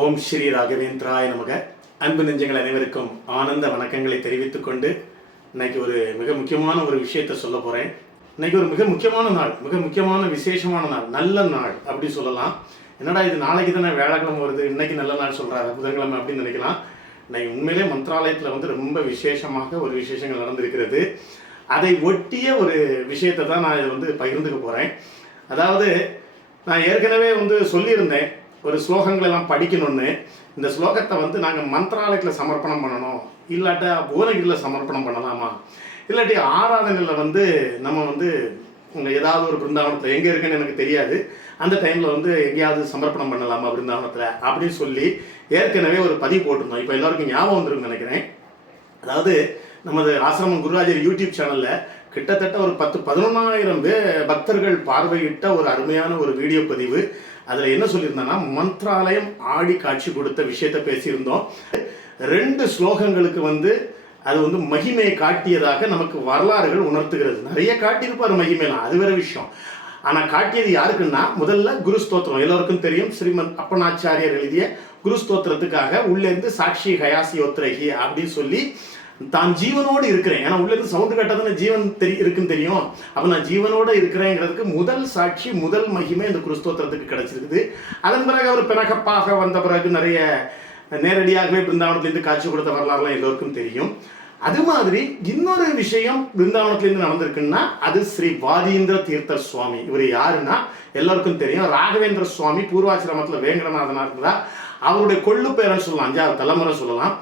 ஓம் ஸ்ரீ ராகவேந்திராய நமக. அன்பு நெஞ்சங்கள் அனைவருக்கும் ஆனந்த வணக்கங்களை தெரிவித்துக் கொண்டு இன்னைக்கு ஒரு மிக முக்கியமான ஒரு விஷயத்தை சொல்ல போகிறேன் இன்னைக்கு ஒரு மிக முக்கியமான நாள் மிக முக்கியமான விசேஷமான நாள் நல்ல நாள் அப்படி சொல்லலாம். என்னடா இது நாளைக்கு தானே வேளாக்கிழமை வருது இன்னைக்கு நல்ல நாள் சொல்கிறாரு புதன்கிழமை அப்படின்னு நினைக்கலாம். இன்னைக்கு உண்மையிலே மந்த்ராலயத்தில் வந்து ரொம்ப விசேஷமாக ஒரு விசேஷங்கள் நடந்திருக்கிறது. அதை ஒட்டிய ஒரு விஷயத்தை தான் நான் இதை வந்து பகிர்ந்துக்க போகிறேன் அதாவது நான் ஏற்கனவே வந்து சொல்லியிருந்தேன் ஒரு ஸ்லோகங்கள் எல்லாம் படிக்கணும்னு இந்த ஸ்லோகத்தை வந்து நாங்கள் மந்திராலயத்தில் சமர்ப்பணம் பண்ணணும். இல்லாட்டா புவனகிரியில் சமர்ப்பணம் பண்ணலாமா? இல்லாட்டி ஆராதனையில் வந்து நம்ம வந்து ஏதாவது ஒரு பிருந்தாவனத்தில் எங்கே இருக்குன்னு எனக்கு தெரியாது. அந்த டைமில் வந்து எங்கேயாவது சமர்ப்பணம் பண்ணலாமா பிருந்தாவனத்தில்? அப்படின்னு சொல்லி ஏற்கனவே ஒரு பதிவு போட்டிருந்தோம். இப்போ எல்லாருக்கும் ஞாபகம் வந்துருக்குன்னு நினைக்கிறேன். அதாவது நமது ஆசிரமம் குருராஜர் யூடியூப் சேனலில் கிட்டத்தட்ட ஒரு பத்து பதினொன்றாயிரம் பேர் பக்தர்கள் பார்வையிட்ட ஒரு அருமையான ஒரு வீடியோ பதிவு. அதில் என்ன சொல்லியிருந்தேன்னா மந்த்ராலயம் ஆடி காட்சி கொடுத்த விஷயத்த பேசியிருந்தோம். ரெண்டு ஸ்லோகங்களுக்கு வந்து அது வந்து மகிமையை காட்டியதாக நமக்கு வரலாறுகள் உணர்த்துகிறது. நிறைய காட்டியிருப்பார் மகிமையெல்லாம் அது வேற விஷயம். ஆனால் காட்டியது யாருக்குன்னா முதல்ல குரு ஸ்தோத்திரம். எல்லோருக்கும் தெரியும் ஸ்ரீமத் அப்பனாச்சாரியர் எழுதிய குரு ஸ்தோத்திரத்துக்காக உள்ளேருந்து சாட்சி ஹயாசி யோத்ரகி அப்படின்னு சொல்லி தான் ஜீவனோடு இருக்கிறேன். ஏன்னா உள்ள இருந்து சவுண்டு கட்டதானே ஜீவன் தெரி இருக்குன்னு தெரியும். அப்போ நான் ஜீவனோடு இருக்கிறேங்கிறதுக்கு முதல் சாட்சி முதல் மகிமை இந்த குருஸ்தோத்திரத்துக்கு கிடைச்சிருக்குது. அதன் பிறகு அவர் பிறகப்பாக வந்த பிறகு நிறைய நேரடியாகவே பிருந்தாவனத்துலேருந்து காட்சி கொடுத்த வரலாறுலாம் எல்லோருக்கும் தெரியும். அது மாதிரி இன்னொரு விஷயம் பிருந்தாவனத்துலேருந்து நடந்திருக்குன்னா அது ஸ்ரீ வாதீந்திர தீர்த்தர் சுவாமி. இவர் யாருன்னா எல்லாருக்கும் தெரியும். ராகவேந்திர சுவாமி பூர்வாசிரமத்தில் வேங்கடநாதனாக இருந்தால் அவருடைய கொள்ளு பேரன் சொல்லலாம். அஞ்சாவது தலைமுறை சொல்லலாம்.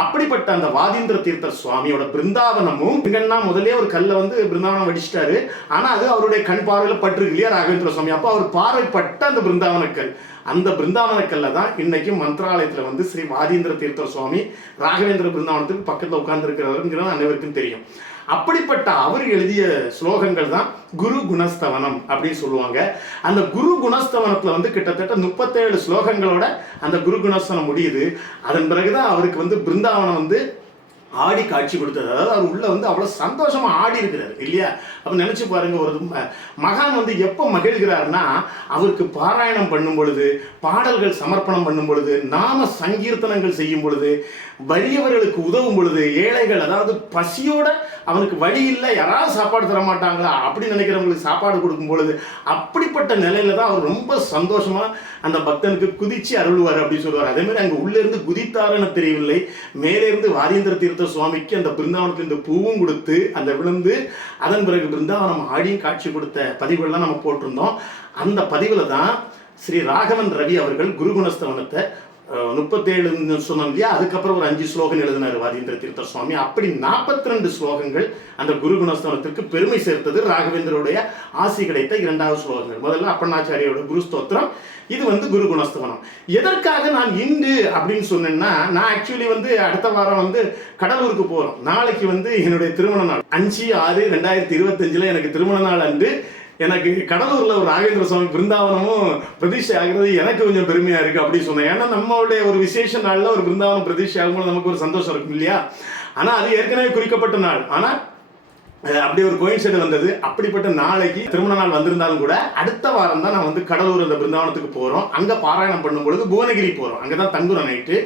அப்படிப்பட்ட அந்த வாதீந்திர தீர்த்தர் சுவாமியோட பிருந்தாவனமும் இங்கன்னா முதலே ஒரு கல்லை வந்து பிருந்தாவனம் வடிச்சிட்டாரு. ஆனா அது அவருடைய கண் பார்வையில் பட்டிருக்கு இல்லையா ராகவேந்திர சுவாமி? அப்போ அவர் பார்வைப்பட்ட அந்த பிருந்தாவனக்கல் அந்த பிருந்தாவனக்கல்ல தான் இன்னைக்கு மந்திராலயத்தில் வந்து ஸ்ரீ வாதீந்திர தீர்த்தர் சுவாமி ராகவேந்திர பிருந்தாவனத்துக்கு பக்கத்தில் உட்கார்ந்துருக்கிறாருங்கிறது அனைவருக்கும் தெரியும். அப்படிப்பட்ட அவர் எழுதிய ஸ்லோகங்கள் தான் குரு குணஸ்தவனம் அப்படின்னு சொல்லுவாங்க. அந்த குரு குணஸ்தவனத்தில் வந்து கிட்டத்தட்ட முப்பத்தேழு ஸ்லோகங்களோட அந்த குரு குணஸ்தவனம் முடியுது. அதன் பிறகுதான் அவருக்கு வந்து பிருந்தாவனம் வந்து ஆடி காட்சி கொடுத்தது. அதாவது அவர் உள்ள வந்து அவ்வளோ சந்தோஷமா ஆடி இருக்கிறார் இல்லையா? அப்போ நினைச்சு பாருங்க ஒரு மகான் வந்து எப்போ மகிழ்கிறார்னா அவருக்கு பாராயணம் பண்ணும் பொழுது பாடல்கள் சமர்ப்பணம் பண்ணும் பொழுது நாம சங்கீர்த்தனங்கள் செய்யும் பொழுது வலியவர்களுக்கு உதவும் பொழுது ஏழைகள் அதாவது பசியோட அவனுக்கு வழி இல்லை யாராவது சாப்பாடு தர மாட்டாங்களா அப்படி நினைக்கிறவங்களுக்கு சாப்பாடு கொடுக்கும் பொழுது அப்படிப்பட்ட நிலையில தான் அவர் ரொம்ப சந்தோஷமா அந்த பக்தனுக்கு குதிச்சு அருள்வார் அப்படின்னு சொல்லுவார். அதே மாதிரி அங்கே உள்ளேருந்து குதித்தாருன்னு தெரியவில்லை. மேலே இருந்து வாரியந்திர தீர்த்த சுவாமிக்கு அந்த பிருந்தாவனத்துக்கு இந்த பூவும் கொடுத்து அந்த விழுந்து அதன் பிறகு பிருந்தாவனம் ஆடியும் காட்சி கொடுத்த பதிவுகள்லாம் நம்ம போட்டிருந்தோம். அந்த பதிவில் தான் ஸ்ரீ ராகவன் ரவி அவர்கள் குருகுணஸ்தவனத்தை முப்பத்தேழு சொன்னோம் இல்லையா? அதுக்கப்புறம் ஒரு அஞ்சு ஸ்லோகம் எழுதினார் வாதீந்திர தீர்த்த சுவாமி அப்படி நாற்பத்தி ரெண்டு ஸ்லோகங்கள் அந்த குரு குணஸ்தானத்திற்கு பெருமை சேர்த்தது ராகவேந்தருடைய ஆசி கிடைத்த இரண்டாவது ஸ்லோகங்கள். முதல்ல அப்பண்ணாச்சாரியோட குரு ஸ்தோத்திரம் இது வந்து குரு குணஸ்தவனம். எதற்காக நான் இன்று அப்படின்னு சொன்னேன்னா நான் ஆக்சுவலி வந்து அடுத்த வாரம் வந்து கடலூருக்கு போகிறோம் நாளைக்கு வந்து என்னுடைய திருமண நாள். அஞ்சு ஆறு ரெண்டாயிரத்தி இருபத்தஞ்சில் எனக்கு திருமண நாள் அன்று எனக்கு கடலூர்ல ஒரு ராகேந்திர சுவாமி பிருந்தாவனமும் பிரதிஷ்டை ஆகிறது எனக்கு கொஞ்சம் பெருமையா இருக்கு அப்படின்னு சொன்னேன். ஏன்னா நம்மளுடைய ஒரு விசேஷ நாள்ல ஒரு பிருந்தாவனம் பிரதிஷ்டை ஆகும்போது நமக்கு ஒரு சந்தோஷம் இருக்கும் இல்லையா? ஆனா அது ஏற்கனவே குறிக்கப்பட்ட நாள். ஆனா அப்படி ஒரு கோயின்சைடு வந்தது. அப்படிப்பட்ட நாளைக்கு திருமண நாள் வந்திருந்தாலும் கூட அடுத்த வாரம் தான் நான் வந்து கடலூர் அந்த பிருந்தாவனத்துக்கு போறோம். அங்க பாராயணம் பண்ணும் பொழுது புவனகிரி போறோம். அங்கதான் தங்குறோம் நைட்டு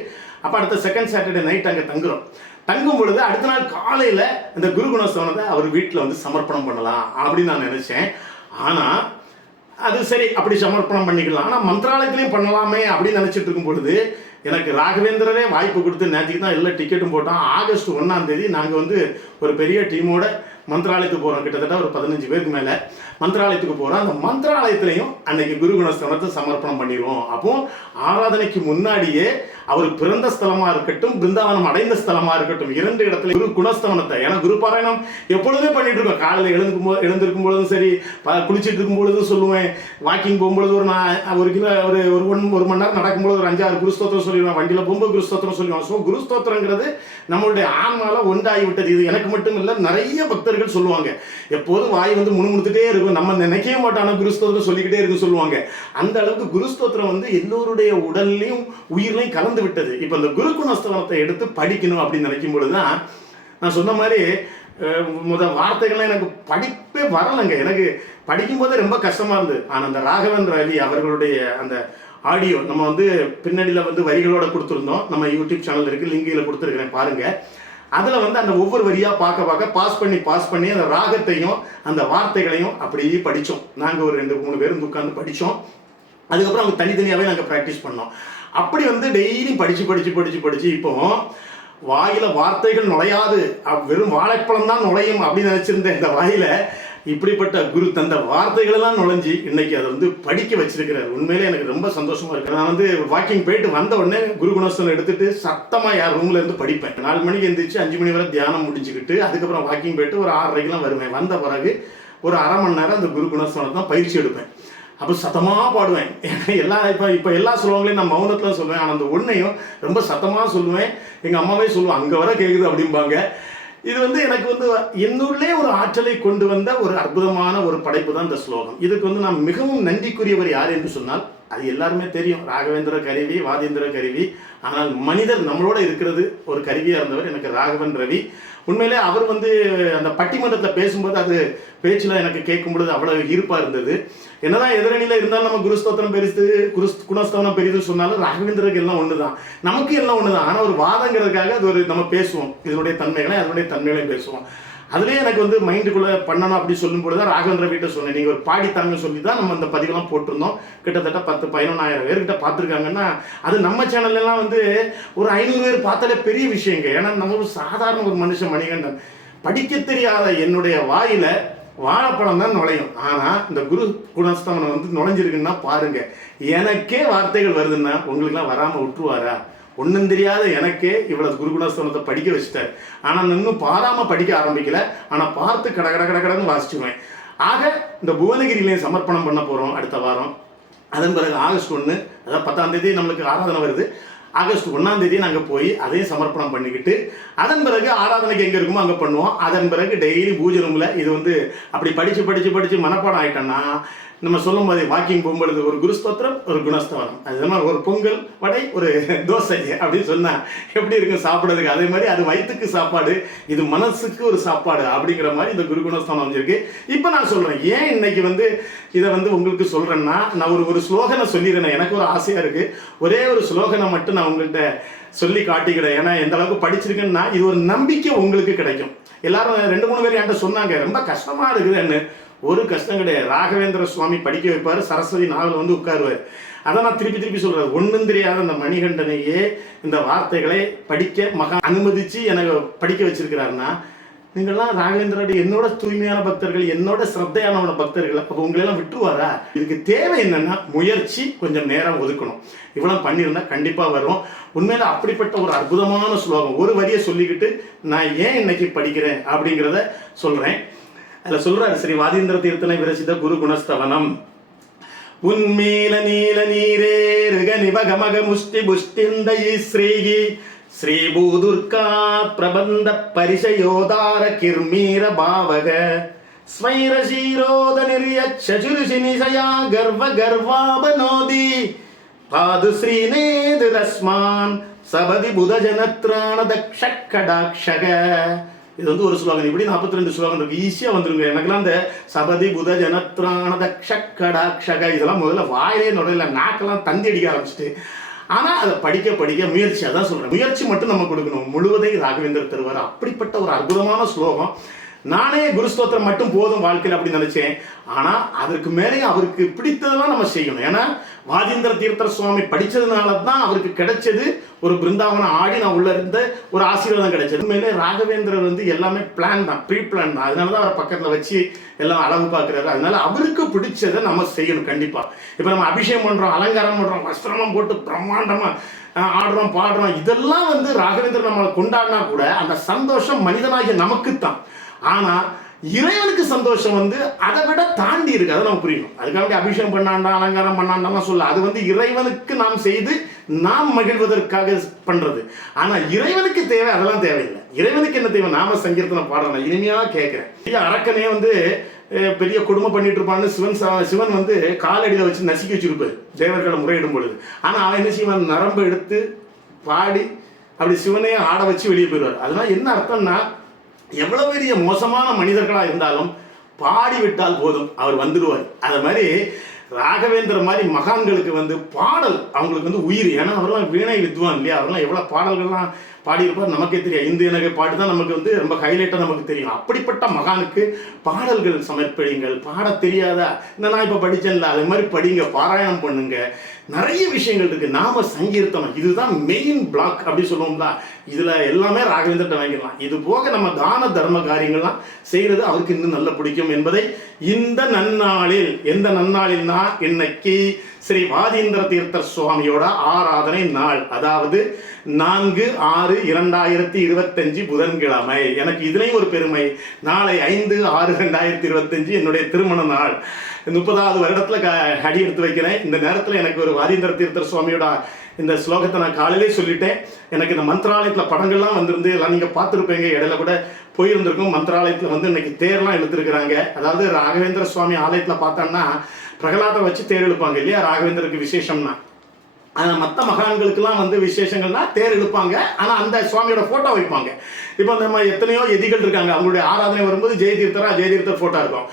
அப்ப அடுத்த செகண்ட் சாட்டர்டே நைட் அங்க தங்குறோம். தங்கும் பொழுது அடுத்த நாள் காலையில இந்த குருகுண குணஸ்தவனத்தை அவர் வீட்டுல வந்து சமர்ப்பணம் பண்ணலாம் அப்படின்னு நான் நினைச்சேன். ஆனால் அது சரி அப்படி சமர்ப்பணம் பண்ணிக்கலாம். ஆனால் மந்திராலயத்திலையும் பண்ணலாமே அப்படின்னு நினச்சிட்டு இருக்கும் பொழுது எனக்கு ராகவேந்திரரே வாய்ப்பு கொடுத்து நேற்றுக்கு தான் எல்லா டிக்கெட்டும் போட்டோம் ஆகஸ்ட் ஒன்றாம் தேதி நாங்கள் வந்து ஒரு பெரிய டீமோட மந்திராலயத்துக்கு போகிறோம் கிட்டத்தட்ட ஒரு பதினஞ்சு பேருக்கு மேலே மந்திராலயத்துக்கு போகிறோம் அந்த மந்திராலயத்திலையும் அன்னைக்கு குருகுணஸ்தனத்தை சமர்ப்பணம் பண்ணிடுவோம். அப்போ ஆராதனைக்கு முன்னாடியே அவர் பிறந்த ஸ்தலமாக இருக்கட்டும் பிருந்தாவனம் அடைந்த ஸ்தலமாக இருக்கட்டும் இரண்டு இடத்துல குரு குணஸ்தவனத்தை ஏன்னா குரு பாராயணம் எப்பொழுதுமே பண்ணிட்டு இருக்கோம். காலையில் எழுந்துக்கும் போது எழுந்திருக்கும் பொழுதும் சரி ப- இருக்கும் பொழுதும் சொல்லுவேன். வாக்கிங் போகும்பொழுது ஒரு நான் ஒரு கிலோ ஒரு ஒரு ஒன் ஒரு மணி நேரம் நடக்கும்பொழுது ஒரு அஞ்சாறு குருஸ்தோத்திரம் சொல்லிடுவேன். வண்டியில் போகும்போது குருஸ்தோத்திரம் சொல்லுவேன் ஸோ குருஸ்தோத்திரங்கிறது நம்மளுடைய ஆன்மால ஒன்றாகி விட்டது இது எனக்கு மட்டும் இல்லை நிறைய பக்தர்கள் சொல்லுவாங்க. எப்போதும் வாய் வந்து முணுமுணுத்துட்டே இருக்கும். நம்ம நினைக்கவே மாட்டான குருஸ்தோத்திரம் சொல்லிக்கிட்டே இருக்கும் சொல்லுவாங்க. அந்த அளவுக்கு குருஸ்தோத்திரம் வந்து எல்லோருடைய உடல்லையும் உயிர்லையும் கலந்து விட்டது. இப்போ இந்த குருகுணஸ்தவனத்தை எடுத்து படிக்கணும் அப்படின்னு நினைக்கும் பொழுதுதான் நான் சொன்ன மாதிரி முத வார்த்தைகள்லாம் எனக்கு படிப்பே வரலைங்க. எனக்கு படிக்கும்போதே ரொம்ப கஷ்டமாக இருந்தது. ஆனால் அந்த ராகவன் ரவி அவர்களுடைய அந்த ஆடியோ நம்ம வந்து பின்னணியில் வந்து வரிகளோட கொடுத்துருந்தோம். நம்ம யூடியூப் சேனல் இருக்குது லிங்கில் கொடுத்துருக்கிறேன் பாருங்கள் அதில் வந்து அந்த ஒவ்வொரு வரியாக பார்க்க பார்க்க பாஸ் பண்ணி பாஸ் பண்ணி அந்த ராகத்தையும் அந்த வார்த்தைகளையும் அப்படியே படித்தோம். நாங்கள் ஒரு ரெண்டு மூணு பேரும் உட்காந்து படித்தோம். அதுக்கப்புறம் அவங்க தனித்தனியாகவே நாங்கள் ப்ராக்டிஸ் பண்ணோம். அப்படி வந்து டெய்லி படித்து படித்து படித்து படித்து இப்போ வாயில் வார்த்தைகள் நுழையாது. வெறும் வாழைப்பழம் தான் நுழையும் அப்படின்னு நினச்சிருந்த இந்த வாயில இப்படிப்பட்ட குரு தந்த வார்த்தைகளெல்லாம் நுழைஞ்சு இன்னைக்கு அதை வந்து படிக்க வச்சிருக்கிறார். உண்மையிலே எனக்கு ரொம்ப சந்தோஷமா இருக்கு. நான் வந்து வாக்கிங் போயிட்டு வந்த உடனே குரு குணஸ்தலம் எடுத்துட்டு சத்தமா யார் ரூம்ல இருந்து படிப்பேன். நாலு மணிக்கு எந்திரிச்சு அஞ்சு மணி வரை தியானம் முடிஞ்சுக்கிட்டு அதுக்கப்புறம் வாக்கிங் போயிட்டு ஒரு ஆறரைக்கெல்லாம் வருவேன். வந்த பிறகு ஒரு அரை மணி நேரம் அந்த குரு குணஸ்தலம் தான் பயிற்சி எடுப்பேன். அப்போ சத்தமாக பாடுவேன். எல்லா இப்போ இப்போ எல்லா சொல்லுவாங்களையும் நான் மௌனத்தில் சொல்லுவேன். ஆனால் அந்த ஒன்றையும் ரொம்ப சத்தமாக சொல்லுவேன். எங்கள் அம்மாவே சொல்லுவேன் அங்கே வர கேட்குது அப்படிம்பாங்க. இது வந்து எனக்கு வந்து என்னுள்ளே ஒரு ஆற்றலை கொண்டு வந்த ஒரு அற்புதமான ஒரு படைப்பு தான் இந்த ஸ்லோகம். இதுக்கு வந்து நான் மிகவும் நன்றிக்குரியவர் யார் என்று சொன்னால் அது எல்லாருமே தெரியும். ராகவேந்திர கருவி வாதேந்திர கருவி. ஆனால் மனிதர் நம்மளோட இருக்கிறது ஒரு கருவியாக இருந்தவர் எனக்கு ராகவன் ரவி. உண்மையிலே அவர் வந்து அந்த பட்டிமன்றத்தில் பேசும்போது அது பேச்சில் எனக்கு கேட்கும் பொழுது அவ்வளவு ஈர்ப்பாக இருந்தது. என்னதான் எதிரணியில் இருந்தாலும் நம்ம குருஸ்தோத்திரம் பெருசு குரு குணஸ்தோனம் பெரிது சொன்னாலும் ராகவேந்திரருக்கு எல்லாம் ஒன்று தான் நமக்கு எல்லாம் ஒன்று தான் ஆனால் ஒரு வாதங்கிறதுக்காக அது ஒரு நம்ம பேசுவோம். இதனுடைய தன்மைகளை அதனுடைய தன்மைகளையும் பேசுவோம். அதுலேயே எனக்கு வந்து மைண்டுக்குள்ளே பண்ணணும் அப்படி சொல்லும்பொழுது தான் ராகவேந்திர வீட்டை சொன்னேன். நீங்கள் ஒரு பாடித்தாங்க சொல்லி தான் நம்ம அந்த பதிவெல்லாம் போட்டிருந்தோம். கிட்டத்தட்ட பத்து பதினொன்றாயிரம் பேர்கிட்ட பார்த்துருக்காங்கன்னா அது நம்ம சேனல்லாம் வந்து ஒரு ஐநூறு பேர் பார்த்தாலே பெரிய விஷயங்க. ஏன்னா நம்ம ஒரு சாதாரண ஒரு மனுஷன் மணிகண்டன். படிக்க தெரியாத என்னுடைய வாயில் வாழைப்பழம் தான் நுழையும். ஆனால் இந்த குரு குணஸ்தவனை வந்து நுழைஞ்சிருக்குன்னா பாருங்கள் எனக்கே வார்த்தைகள் வருதுன்னா உங்களுக்குலாம் வராமல் விட்டுருவாரா? ஒன்றும் தெரியாத எனக்கே இவ்வளவு குருகுணஸ்தனத்தை படிக்க வச்சுட்டார் ஆனால் நான் இன்னும் பாராமல் படிக்க ஆரம்பிக்கல. ஆனால் பார்த்து கட கட கட கடன்னு வாசிச்சுவேன் ஆக இந்த புவனகிரியிலையும் சமர்ப்பணம் பண்ண போகிறோம் அடுத்த வாரம். அதன் பிறகு ஆகஸ்ட் ஒன்று அதாவது பத்தாம் தேதி நம்மளுக்கு ஆராதனை வருது. ஆகஸ்ட் ஒன்றாம் தேதி நாங்கள் போய் அதையும் சமர்ப்பணம் பண்ணிக்கிட்டு அதன் பிறகு ஆராதனைக்கு எங்கே இருக்குமோ அங்கே பண்ணுவோம். அதன் பிறகு டெய்லி பூஜை ரூமில் இது வந்து அப்படி படித்து படித்து படித்து மனப்பாடம் ஆகிட்டோன்னா நம்ம சொல்லும் போது வாக்கிங் போகும்பொழுது ஒரு குருஸ்தோத்திரம் ஒரு குணஸ்தவனம். அது மாதிரி ஒரு பொங்கல் வடை ஒரு தோசை அப்படின்னு சொன்னால் எப்படி இருக்கும் சாப்பிட்றதுக்கு? அதே மாதிரி அது வயிற்றுக்கு சாப்பாடு இது மனசுக்கு ஒரு சாப்பாடு அப்படிங்கிற மாதிரி இந்த குரு குணஸ்தானம் அமைஞ்சிருக்கு. இப்போ நான் சொல்கிறேன் ஏன் இன்னைக்கு வந்து இதை வந்து உங்களுக்கு சொல்கிறேன்னா நான் ஒரு ஒரு ஸ்லோகனை சொல்லிடுறேன். எனக்கு ஒரு ஆசையாக இருக்குது ஒரே ஒரு ஸ்லோகனை மட்டும் நான் உங்கள்கிட்ட சொல்லி காட்டிக்கிறேன். ஏன்னா எந்த அளவுக்கு படிச்சிருக்கேன்னா இது ஒரு நம்பிக்கை உங்களுக்கு கிடைக்கும். எல்லாரும் ரெண்டு மூணு பேர் என்கிட்ட சொன்னாங்க ரொம்ப கஷ்டமாக இருக்குதுன்னு. ஒரு கஷ்டம் கிடையாது. ராகவேந்திர சுவாமி படிக்க வைப்பார் சரஸ்வதி நாவல் வந்து உட்காருவார். அதை நான் திருப்பி திருப்பி சொல்கிறேன் ஒன்றும் தெரியாத அந்த மணிகண்டனையே இந்த வார்த்தைகளை படிக்க மகா அனுமதித்து எனக்கு படிக்க வச்சிருக்கிறாருன்னா நீங்கள்லாம் ராகவேந்திரோட என்னோட தூய்மையான பக்தர்கள் என்னோட சிரத்தையான பக்தர்கள் அப்போ உங்களெல்லாம் விட்டுவாரா இதுக்கு தேவை என்னன்னா முயற்சி கொஞ்சம் நேரம் ஒதுக்கணும். இவ்வளோ பண்ணியிருந்தா கண்டிப்பாக வரும். உண்மையில் அப்படிப்பட்ட ஒரு அற்புதமான ஸ்லோகம். ஒரு வரியை சொல்லிக்கிட்டு நான் ஏன் இன்னைக்கு படிக்கிறேன் அப்படிங்கிறத சொல்கிறேன் அதில் சொல்றாரு ஸ்ரீ வாதீந்திர தீர்த்தனை விரசித குரு குணஸ்தவனம். உன்மீல நீல நீரேருக நிவகமக முஷ்டி புஷ்டிந்த ஸ்ரீகி ஸ்ரீபூதுர்கா பிரபந்த பரிசயோதார கிர்மீர பாவக. ஸ்வைரசீரோத நிர்யச்சுருஷி நிசயா கர்வ கர்வாபனோதி பாது ஸ்ரீநேது ரஸ்மான் சபதி புத ஜனத்ராண தக்ஷக்கடாட்சக இது வந்து ஒரு ஸ்லோகன் இப்படி நாற்பத்தி ரெண்டு ஸ்லோகன் இருக்கு ஈஸியாக வந்துருங்க. எனக்குலாம் அந்த சபதி புத ஜனத்ராணதக்ஷக்கடாட்சக இதெல்லாம் முதல்ல வாயிலே நுழையில. நாக்கெல்லாம் தந்தி அடிக்க ஆரம்பிச்சிட்டு. ஆனால் அதை படிக்க படிக்க முயற்சி அதான் சொல்கிறேன் முயற்சி மட்டும் நம்ம கொடுக்கணும். முழுவதை ராகவேந்தர் தருவார். அப்படிப்பட்ட ஒரு அற்புதமான ஸ்லோகம். நானே குருஸ்தோத்திரம் மட்டும் போதும் வாழ்க்கையில் அப்படி நினைச்சேன். ஆனால் அதற்கு மேலே அவருக்கு பிடித்ததெல்லாம் நம்ம செய்யணும். ஏன்னா வாஜேந்திர தீர்த்தர் சுவாமி படித்ததுனால தான் அவருக்கு கிடைச்சது ஒரு பிருந்தாவனம் ஆடி நான் உள்ள இருந்த ஒரு ஆசீர்வாதம் கிடைச்சது. உண்மையிலே ராகவேந்திரர் வந்து எல்லாமே பிளான் தான் ப்ரீ பிளான் தான். அதனால தான் அவரை பக்கத்தில் வச்சு எல்லாம் அளவு பார்க்குறாரு. அதனால அவருக்கு பிடிச்சதை நம்ம செய்யணும் கண்டிப்பாக இப்போ நம்ம அபிஷேகம் பண்ணுறோம் அலங்காரம் பண்ணுறோம் வஸ்திரமா போட்டு பிரம்மாண்டமாக ஆடுறோம் பாடுறோம். இதெல்லாம் வந்து ராகவேந்திரன் நம்மளை கொண்டாடினா கூட அந்த சந்தோஷம் மனிதனாகிய நமக்குத்தான். ஆனால் இறைவனுக்கு சந்தோஷம் வந்து அதை விட தாண்டி இருக்கு. அதை நம்ம புரியணும். அதுக்காக அபிஷேகம் பண்ணாண்டா அலங்காரம் பண்ணாண்டாலாம் சொல்ல அது வந்து இறைவனுக்கு நாம் செய்து நாம் மகிழ்வதற்காக பண்றது. ஆனா இறைவனுக்கு தேவை அதெல்லாம் தேவையில்லை. இறைவனுக்கு என்ன தேவை? நாம சங்கீர்த்தனம் பாடுறோம் இனிமையா கேட்கிறேன். இது அரக்கனே வந்து பெரிய குடும்பம் பண்ணிட்டு இருப்பான்னு சிவன் சா- சிவன் வந்து காலடியில் வச்சு நசுக்கி வச்சிருப்பாரு. தேவர்களை முறையிடும் பொழுது. ஆனா அவன் என்ன செய்வான்? நரம்பு எடுத்து பாடி அப்படி சிவனையே ஆட வச்சு வெளியே போயிடுவார். அதனால என்ன அர்த்தம்னா எவ்வளோ பெரிய மோசமான மனிதர்களாக இருந்தாலும் பாடிவிட்டால் போதும் அவர் வந்துடுவார். அது மாதிரி ராகவேந்திர மாதிரி மகான்களுக்கு வந்து பாடல் அவங்களுக்கு வந்து உயிர். ஏன்னா அவரெல்லாம் வீணை வித்வான் இல்லையா? அவரெல்லாம் எவ்வளோ பாடல்கள்லாம் பாடியிருப்பார். நமக்கே தெரியும். இந்து எனக்கு பாட்டு தான் நமக்கு வந்து ரொம்ப ஹைலைட்டாக நமக்கு தெரியும். அப்படிப்பட்ட மகானுக்கு பாடல்கள் சமர்ப்பிடுங்கள் பாட தெரியாதா இந்த நான் இப்போ படித்தேன்ல அது மாதிரி படிங்க பாராயணம் பண்ணுங்க. நிறைய விஷயங்கள் இருக்குது நாம சங்கீர்த்தனம் இதுதான் மெயின் பிளாக் அப்படின்னு சொல்லுவோம்ல. இதில் எல்லாமே ராகவேந்திரன் வாங்கிடலாம். இது போக நம்ம தான தர்ம காரியங்கள்லாம் செய்கிறது அவருக்கு இன்னும் நல்ல பிடிக்கும் என்பதை இந்த நன்னாளில் எந்த நன்னாளில்னா இன்னைக்கு ஸ்ரீ வாதீந்திர தீர்த்தர் சுவாமியோட ஆராதனை நாள். அதாவது நான்கு ஆறு இரண்டாயிரத்தி இருபத்தஞ்சு புதன்கிழமை. எனக்கு இதுலேயும் ஒரு பெருமை. நாளை ஐந்து ஆறு ரெண்டாயிரத்தி இருபத்தஞ்சு என்னுடைய திருமண நாள். முப்பதாவது வருடத்தில் க அடி எடுத்து வைக்கிறேன். இந்த நேரத்தில் எனக்கு ஒரு வாதீந்திர தீர்த்தர் சுவாமியோட இந்த ஸ்லோகத்தை நான் காலையிலே சொல்லிட்டேன். எனக்கு இந்த மந்திராலயத்தில் படங்கள்லாம் வந்திருந்து எல்லாம் நீங்கள் பார்த்துருப்பீங்க. இடையில கூட போயிருந்திருக்கும். மந்திராலயத்தில் வந்து இன்னைக்கு தேர்லாம் இழுத்துருக்குறாங்க அதாவது ராகவேந்திர சுவாமி ஆலயத்தில் பார்த்தோம்னா பிரகலாதை வச்சு தேர் இழுப்பாங்க இல்லையா? ராகவேந்தருக்கு விசேஷம்னா. ஆனால் மற்ற மகான்களுக்கெல்லாம் வந்து விசேஷங்கள்னா தேர் இழுப்பாங்க. ஆனால் அந்த சுவாமியோட ஃபோட்டோ வைப்பாங்க. இப்போ நம்ம எத்தனையோ எதிகள் இருக்காங்க. அவங்களுடைய ஆராதனை வரும்போது ஜெயதீர்த்தரா ஜெயதீர்த்தர் ஃபோட்டோ இருக்கும்.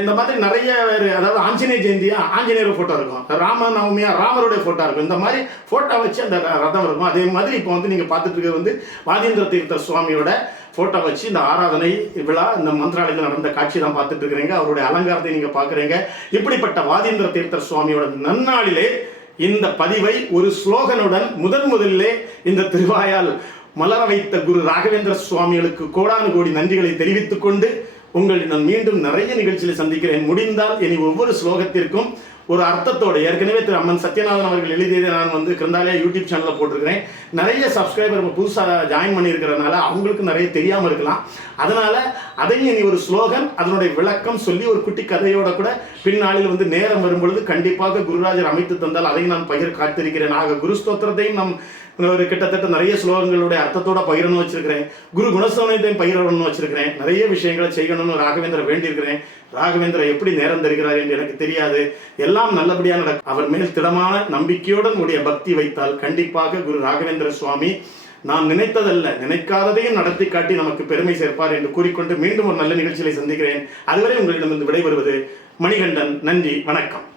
இந்த மாதிரி நிறைய வேறு அதாவது ஆஞ்சநேய ஜெயந்தியா ஆஞ்சநேயர் ஃபோட்டோ இருக்கும். ராமநவமியா ராமருடைய ஃபோட்டோ இருக்கும். இந்த மாதிரி ஃபோட்டோ வச்சு அந்த ர- ரதம் இருக்கும். அதே மாதிரி இப்போ வந்து நீங்கள் பார்த்துட்டு இருக்கிறது வந்து வாதீந்திர தீர்த்தர் சுவாமியோட ஃபோட்டோ வச்சு இந்த ஆராதனை விழா இந்த மந்திராலயத்தில் நடந்த காட்சி தான் பார்த்துட்டு இருக்கிறீங்க. அவருடைய அலங்காரத்தை நீங்கள் பார்க்குறீங்க. இப்படிப்பட்ட வாதீந்திர தீர்த்தர் சுவாமியோட நன்னாளிலே இந்த பதிவை ஒரு ஸ்லோகனுடன் முதன் முதலிலே இந்த திருவாயால் மலர வைத்த குரு ராகவேந்திர சுவாமிகளுக்கு கோடானு கோடி நன்றிகளை தெரிவித்துக் கொண்டு உங்களை நான் மீண்டும் நிறைய நிகழ்ச்சிகளை சந்திக்கிறேன். முடிந்தால் இனி ஒவ்வொரு ஸ்லோகத்திற்கும் ஒரு அர்த்தத்தோடு ஏற்கனவே திரு அம்மன் சத்யநாதன் அவர்கள் எழுதியதை நான் வந்து கிருந்தாலயா யூடியூப் சேனலில் போட்டிருக்கிறேன். நிறைய சப்ஸ்கிரைபர் புதுசாக ஜாயின் பண்ணியிருக்கிறதுனால அவங்களுக்கு நிறைய தெரியாமல் இருக்கலாம். அதனால அதையும் இனி ஒரு ஸ்லோகன் அதனுடைய விளக்கம் சொல்லி ஒரு குட்டி கதையோட கூட பின்னாளில் வந்து நேரம் வரும்பொழுது கண்டிப்பாக குருராஜர் அமைத்து தந்தால் அதையும் நான் பகிர் காத்திருக்கிறேன். ஆக குரு ஸ்தோத்திரத்தையும் நம் ஒரு கிட்டத்தட்ட நிறைய ஸ்லோகங்களுடைய அர்த்தத்தோட பகிரணும்னு வச்சிருக்கிறேன். குரு குணசோனத்தையும் பகிரணும்னு வச்சிருக்கிறேன். நிறைய விஷயங்களை செய்யணும்னு ராகவேந்திர வேண்டியிருக்கிறேன். ராகவேந்திர எப்படி நேரம் தருகிறார் என்று எனக்கு தெரியாது. எல்லாம் நல்லபடியாக நடக்கும் அவர் மேல் திடமான நம்பிக்கையுடன் உடைய பக்தி வைத்தால் கண்டிப்பாக குரு ராகவேந்திர சுவாமி நாம் நினைத்ததல்ல நினைக்காததையும் நடத்தி காட்டி நமக்கு பெருமை சேர்ப்பார் என்று கூறிக்கொண்டு மீண்டும் ஒரு நல்ல நிகழ்ச்சியை சந்திக்கிறேன். அதுவரை உங்களிடமிருந்து விடைபெறுவது மணிகண்டன். நன்றி வணக்கம்.